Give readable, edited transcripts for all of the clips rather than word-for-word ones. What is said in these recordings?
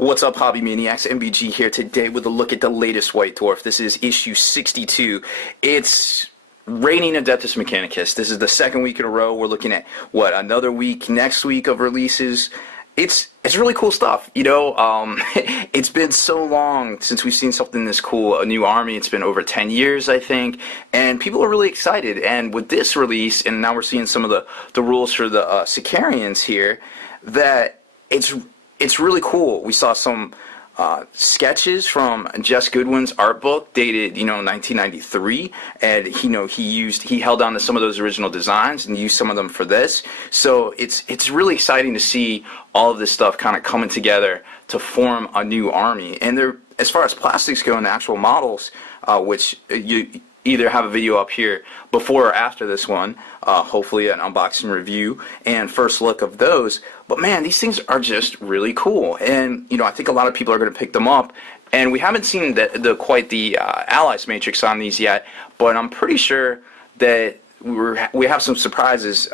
What's up, Hobby Maniacs? MBG here today with a look at the latest White Dwarf. This is issue 62. It's reigning Adeptus Mechanicus. This is the second week in a row. We're looking at, what, another week, next week of releases. It's really cool stuff, you know. It's been so long since we've seen something this cool, a new army. It's been over 10 years, I think, and people are really excited. And with this release, and now we're seeing some of the rules for the Sicarians here, that it's really cool. We saw some sketches from Jess Goodwin's art book dated, 1993, and he held on to some of those original designs and used some of them for this. So it's really exciting to see all of this stuff kind of coming together to form a new army. And they're, as far as plastics go and actual models, which you either have a video up here before or after this one, hopefully an unboxing review and first look of those. But man, these things are just really cool, and I think a lot of people are going to pick them up. And we haven't seen quite the allies matrix on these yet, but I'm pretty sure that we have some surprises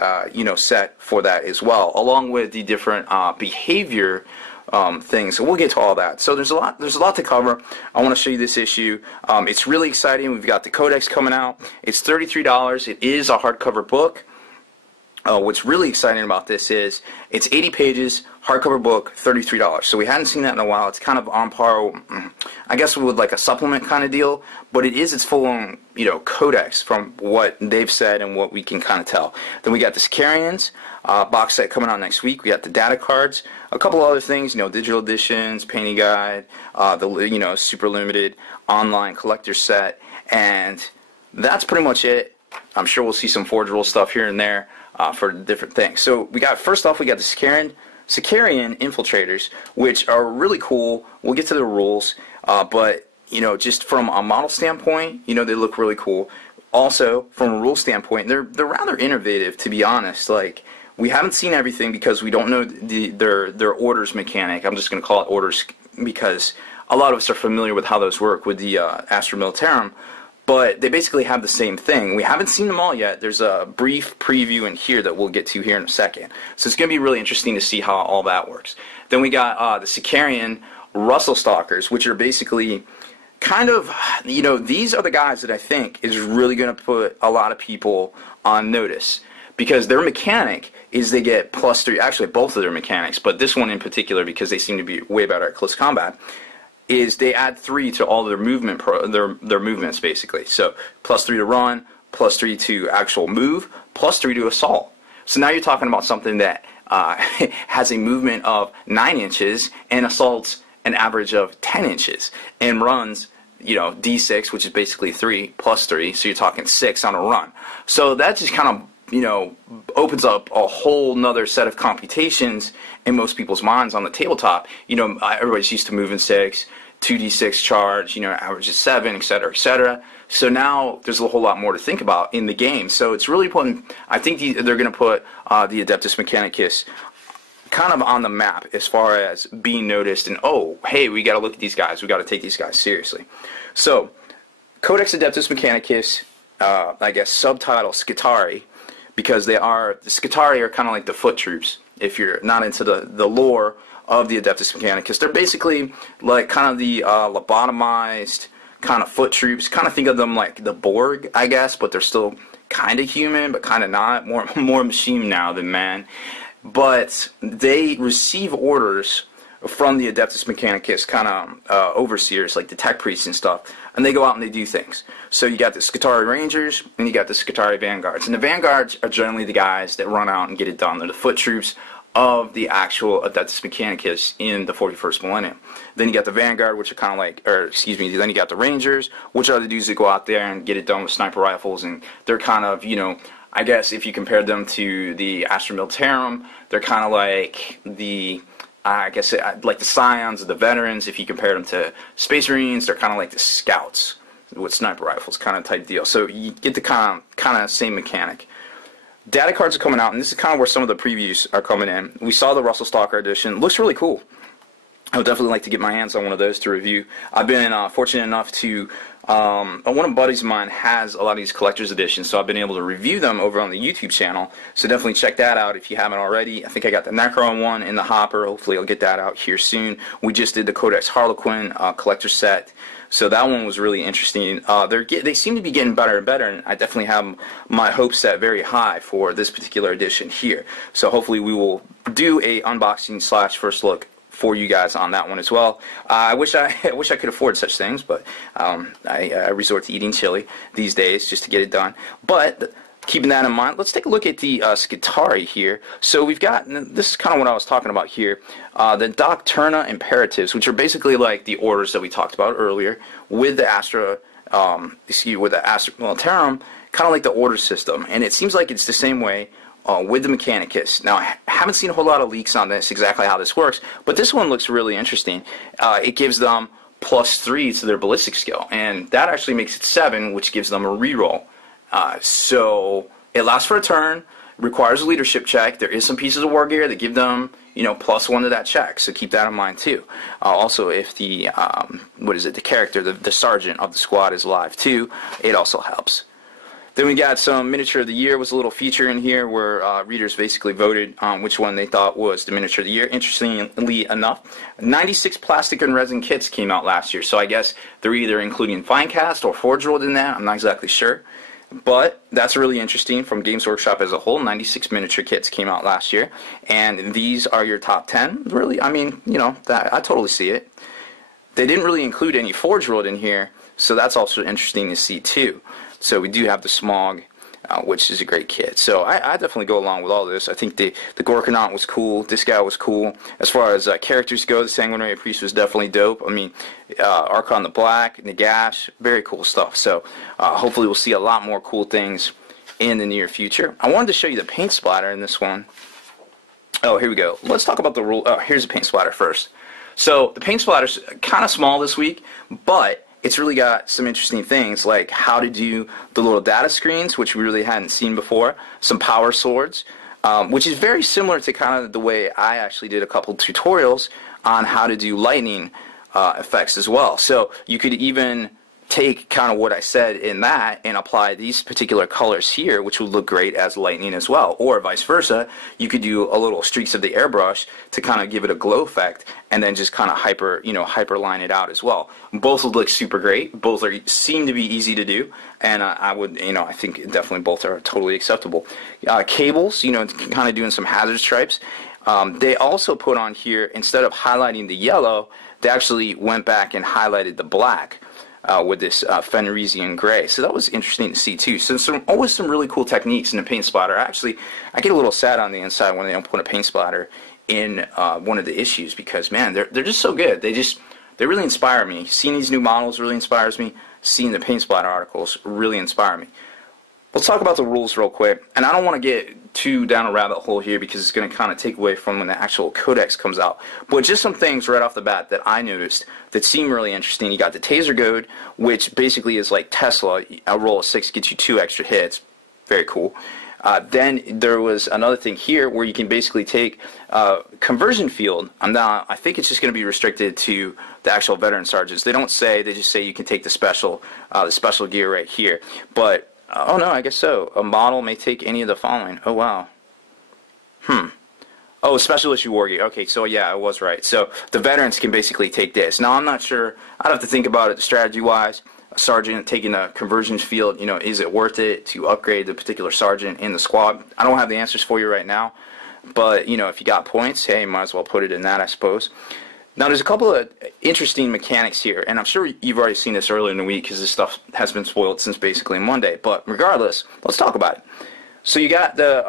set for that as well, along with the different behavior things. So we'll get to all that. So there's a lot to cover. I want to show you this issue. It's really exciting. We've got the codex coming out. It's $33. It is a hardcover book. What's really exciting about this is it's 80 pages, hardcover book, $33. So we hadn't seen that in a while. It's kind of on par, I guess, with like a supplement kind of deal, but it is its full-on, codex from what they've said and what we can kind of tell. Then we got the Sicarians box set coming out next week. We got the data cards, a couple other things, digital editions, painting guide, the super limited online collector set, and that's pretty much it. I'm sure we'll see some Forge Rule stuff here and there for different things. So first off, we got the Sicarian infiltrators, which are really cool. We'll get to the rules, but just from a model standpoint, they look really cool. Also, from a rule standpoint, they're rather innovative, to be honest. Like, we haven't seen everything because we don't know their orders mechanic. I'm just going to call it orders because a lot of us are familiar with how those work with the Astra Militarum. But they basically have the same thing. We haven't seen them all yet. There's a brief preview in here that we'll get to here in a second. So it's going to be really interesting to see how all that works. Then we got the Sicarian Russell Stalkers, which are basically kind of, these are the guys that I think is really going to put a lot of people on notice. Because their mechanic is they get +3, actually both of their mechanics, but this one in particular because they seem to be way better at close combat, is they add 3 to all their movement, their movements basically. So +3 to run, +3 to actual move, +3 to assault. So now you're talking about something that has a movement of 9 inches and assaults an average of 10 inches and runs, D6, which is basically 3 +3. So you're talking 6 on a run. So that just kind of opens up a whole nother set of computations in most people's minds on the tabletop. Everybody's used to moving 6, 2d6 charge, average is 7, etc., etc. So now there's a whole lot more to think about in the game. So it's really important. I think they're going to put the Adeptus Mechanicus kind of on the map as far as being noticed and, oh, hey, we got to look at these guys. We got to take these guys seriously. So Codex Adeptus Mechanicus, I guess subtitle Scutari, because the Scutari are kind of like the foot troops, if you're not into the lore of the Adeptus Mechanicus. They're basically like kind of the lobotomized kind of foot troops. Kind of think of them like the Borg, I guess, but they're still kind of human, but kind of not. More machine now than man. But they receive orders from the Adeptus Mechanicus kind of overseers, like the tech priests and stuff, and they go out and they do things. So you got the Scutari Rangers, and you got the Scutari Vanguards. And the Vanguards are generally the guys that run out and get it done. They're the foot troops of the actual Adeptus Mechanicus in the 41st millennium. Then you got the Vanguard, which are kind of like, then you got the Rangers, which are the dudes that go out there and get it done with sniper rifles, and they're kind of, I guess if you compare them to the Astra Militarum, they're kind of like the, I guess, like the Scions of the veterans. If you compare them to Space Marines, they're kind of like the Scouts with sniper rifles, kind of type deal. So you get the kind of same mechanic. Data cards are coming out, and this is kind of where some of the previews are coming in. We saw the Russell Stalker edition. Looks really cool. I would definitely like to get my hands on one of those to review. I've been fortunate enough to, one of my buddies of mine has a lot of these collector's editions, so I've been able to review them over on the YouTube channel. So definitely check that out if you haven't already. I think I got the Necron one in the hopper. Hopefully I'll get that out here soon. We just did the Codex Harlequin collector set. So that one was really interesting. They seem to be getting better and better, and I definitely have my hopes set very high for this particular edition here. So hopefully we will do a unboxing / first look for you guys on that one as well. I wish I could afford such things, but I resort to eating chili these days just to get it done. But keeping that in mind, let's take a look at the Skitarii here. So we've got, this is kind of what I was talking about here, the Doctrina Imperatives, which are basically like the orders that we talked about earlier, with the Astra, with the Astra Militarum, kind of like the order system. And it seems like it's the same way with the Mechanicus. Now, I haven't seen a whole lot of leaks on this, exactly how this works, but this one looks really interesting. It gives them +3 to their ballistic skill, and that actually makes it 7, which gives them a reroll. So it lasts for a turn, requires a leadership check. There is some pieces of war gear that give them, +1 to that check, so keep that in mind too. Also, if the, the character, the sergeant of the squad is alive too, it also helps. Then we got some Miniature of the Year was a little feature in here where readers basically voted on which one they thought was the Miniature of the Year. Interestingly enough, 96 plastic and resin kits came out last year, so I guess they're either including fine cast or forge rolled in that. I'm not exactly sure. But that's really interesting from Games Workshop as a whole. 96 miniature kits came out last year, and these are your top 10. Really, I mean, I totally see it. They didn't really include any forge rolled in here, so that's also interesting to see too. So we do have the Smog, which is a great kit. So I definitely go along with all this. I think the Gorkanaut was cool. This guy was cool. As far as characters go, the Sanguinary Priest was definitely dope. I mean, Archon the Black, Nagash, very cool stuff. So hopefully we'll see a lot more cool things in the near future. I wanted to show you the paint splatter in this one. Oh, here we go. Let's talk about the rule. Oh, here's the paint splatter first. So the paint splatter's kind of small this week, but it's really got some interesting things like how to do the little data screens, which we really hadn't seen before, some power swords, which is very similar to kind of the way I actually did a couple tutorials on how to do lightning effects as well. So you could even take kind of what I said in that and apply these particular colors here, which would look great as lightning as well, or vice versa. You could do a little streaks of the airbrush to kind of give it a glow effect, and then just kind of hyperline it out as well. Both would look super great. Both seem to be easy to do, and I think definitely both are totally acceptable. Cables, kind of doing some hazard stripes. They also put on here, instead of highlighting the yellow, they actually went back and highlighted the black. With this Fenrisian gray. So that was interesting to see too. So always some really cool techniques in the paint splatter. Actually, I get a little sad on the inside when they don't put a paint splatter in one of the issues, because man, they're just so good. They really inspire me. Seeing these new models really inspires me. Seeing the paint splatter articles really inspire me. Let's talk about the rules real quick. And I don't want to get too down a rabbit hole here because it's going to kind of take away from when the actual codex comes out. But just some things right off the bat that I noticed that seem really interesting. You got the Taser Goad, which basically is like Tesla. A roll of 6 gets you 2 extra hits. Very cool. Then there was another thing here where you can basically take conversion field. I think it's just going to be restricted to the actual veteran sergeants. They don't say, they just say you can take the special gear right here. But oh no, I guess so. A model may take any of the following. Oh wow. Oh, special issue war gear. Okay, so yeah, I was right. So the veterans can basically take this. Now I'm not sure. I'd have to think about it strategy-wise. A sergeant taking a conversion field, is it worth it to upgrade the particular sergeant in the squad? I don't have the answers for you right now. But, if you got points, hey, might as well put it in that, I suppose. Now, there's a couple of interesting mechanics here, and I'm sure you've already seen this earlier in the week because this stuff has been spoiled since basically Monday. But regardless, let's talk about it. So you got the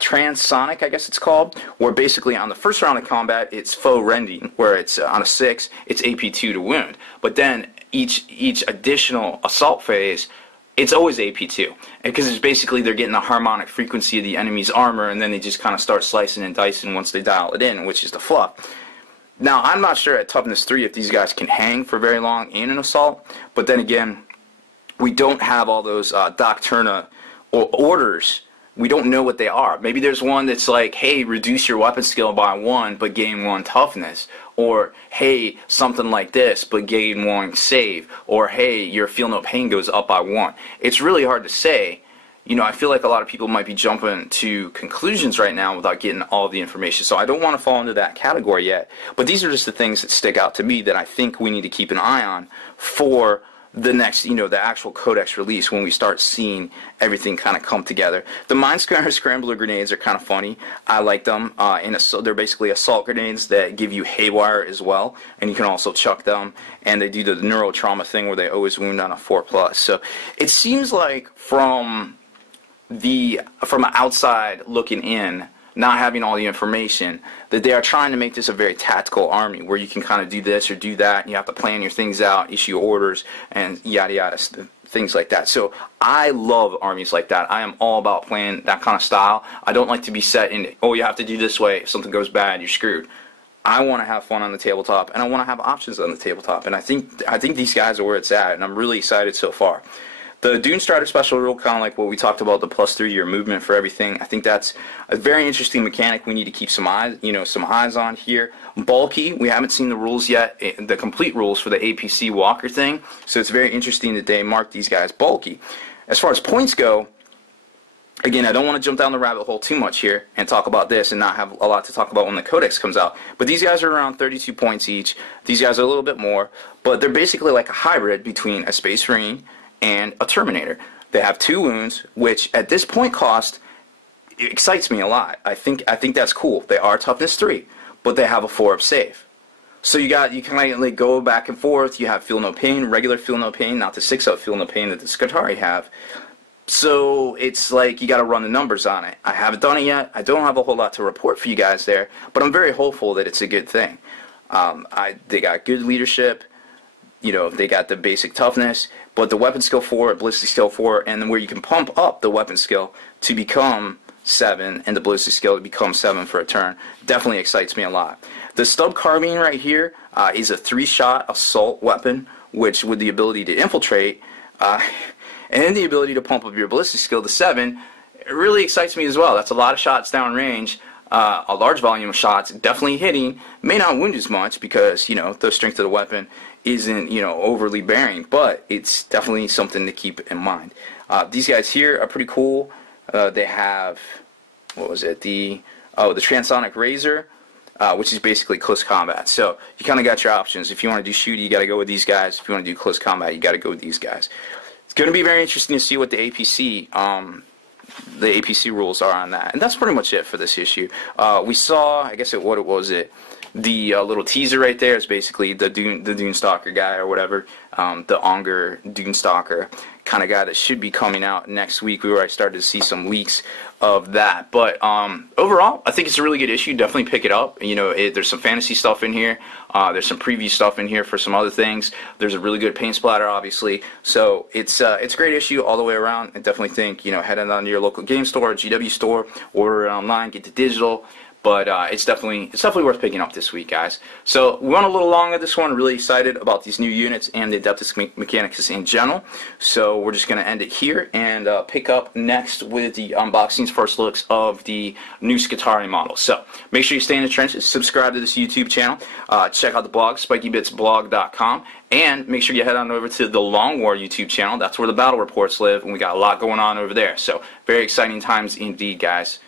transonic, I guess it's called, where basically on the first round of combat, it's foe rending, where it's on a 6, it's AP2 to wound. But then each additional assault phase, it's always AP2. Because it's basically they're getting the harmonic frequency of the enemy's armor, and then they just kind of start slicing and dicing once they dial it in, which is the fluff. Now, I'm not sure at toughness 3 if these guys can hang for very long in an assault, but then again, we don't have all those Doctrina or orders. We don't know what they are. Maybe there's one that's like, hey, reduce your weapon skill by 1, but gain 1 toughness. or hey, something like this, but gain 1 save, or hey, your feel no pain goes up by 1. It's really hard to say. You know, I feel like a lot of people might be jumping to conclusions right now without getting all the information. So I don't want to fall into that category yet. But these are just the things that stick out to me that I think we need to keep an eye on for the next, you know, the actual codex release when we start seeing everything kind of come together. The Mind Scrambler grenades are kind of funny. I like them. They're basically assault grenades that give you haywire as well, and you can also chuck them. And they do the neurotrauma thing where they always wound on a 4+. So it seems like from outside looking in, not having all the information, that they are trying to make this a very tactical army where you can kind of do this or do that, and you have to plan your things out, issue orders, and yada yada, things like that. So I love armies like that. I am all about playing that kind of style. I don't like to be set in, oh, you have to do this way, if something goes bad, you're screwed. I want to have fun on the tabletop, and I want to have options on the tabletop, and I think these guys are where it's at, and I'm really excited so far. The Dune Strider special rule, kind of like what we talked about, the +3 your movement for everything. I think that's a very interesting mechanic. We need to keep some eyes on here. Bulky, we haven't seen the rules yet, the complete rules for the APC Walker thing. So it's very interesting that they mark these guys bulky. As far as points go, again, I don't want to jump down the rabbit hole too much here and talk about this and not have a lot to talk about when the Codex comes out. But these guys are around 32 points each. These guys are a little bit more, but they're basically like a hybrid between a Space Marine and a Terminator. They have 2 wounds, which at this point cost excites me a lot. I think that's cool. They are toughness 3, but they have a 4-up save. So you kind of like go back and forth. You have feel no pain, regular feel no pain, not the 6-up feel no pain that the Skitarii have. So it's like you got to run the numbers on it. I haven't done it yet. I don't have a whole lot to report for you guys there, but I'm very hopeful that it's a good thing. They got good leadership. You know, they got the basic toughness, but the weapon skill 4, ballistic skill 4, and then where you can pump up the weapon skill to become 7 and the ballistic skill to become 7 for a turn definitely excites me a lot. The stub carbine right here is a 3-shot assault weapon, which with the ability to infiltrate and the ability to pump up your ballistic skill to 7, it really excites me as well. That's a lot of shots down range. A large volume of shots, definitely hitting, may not wound as much because, you know, the strength of the weapon isn't, you know, overly bearing, but it's definitely something to keep in mind. These guys here are pretty cool. They have, what was it, the Transonic Razor, which is basically close combat. So you kind of got your options. If you want to do shooty, you got to go with these guys. If you want to do close combat, you got to go with these guys. It's going to be very interesting to see what the APC rules are on that. And that's pretty much it for this issue. We saw, I guess the little teaser right there is basically the Dune Stalker guy or whatever, the Onger Dune Stalker kind of guy that should be coming out next week. We already started to see some leaks of that. But overall, I think it's a really good issue. Definitely pick it up. You know, there's some fantasy stuff in here. There's some preview stuff in here for some other things. There's a really good paint splatter, obviously. So it's a great issue all the way around. I definitely think, you know, head on to your local game store, GW store, order it online, get the digital. But it's definitely worth picking up this week, guys. So we went a little long on this one. Really excited about these new units and the Adeptus Mechanicus in general. So we're just going to end it here and pick up next with the unboxings, first looks of the new Skitarii model. So make sure you stay in the trenches. Subscribe to this YouTube channel. Check out the blog, spikybitsblog.com. And make sure you head on over to the Long War YouTube channel. That's where the battle reports live, and we got a lot going on over there. So very exciting times indeed, guys.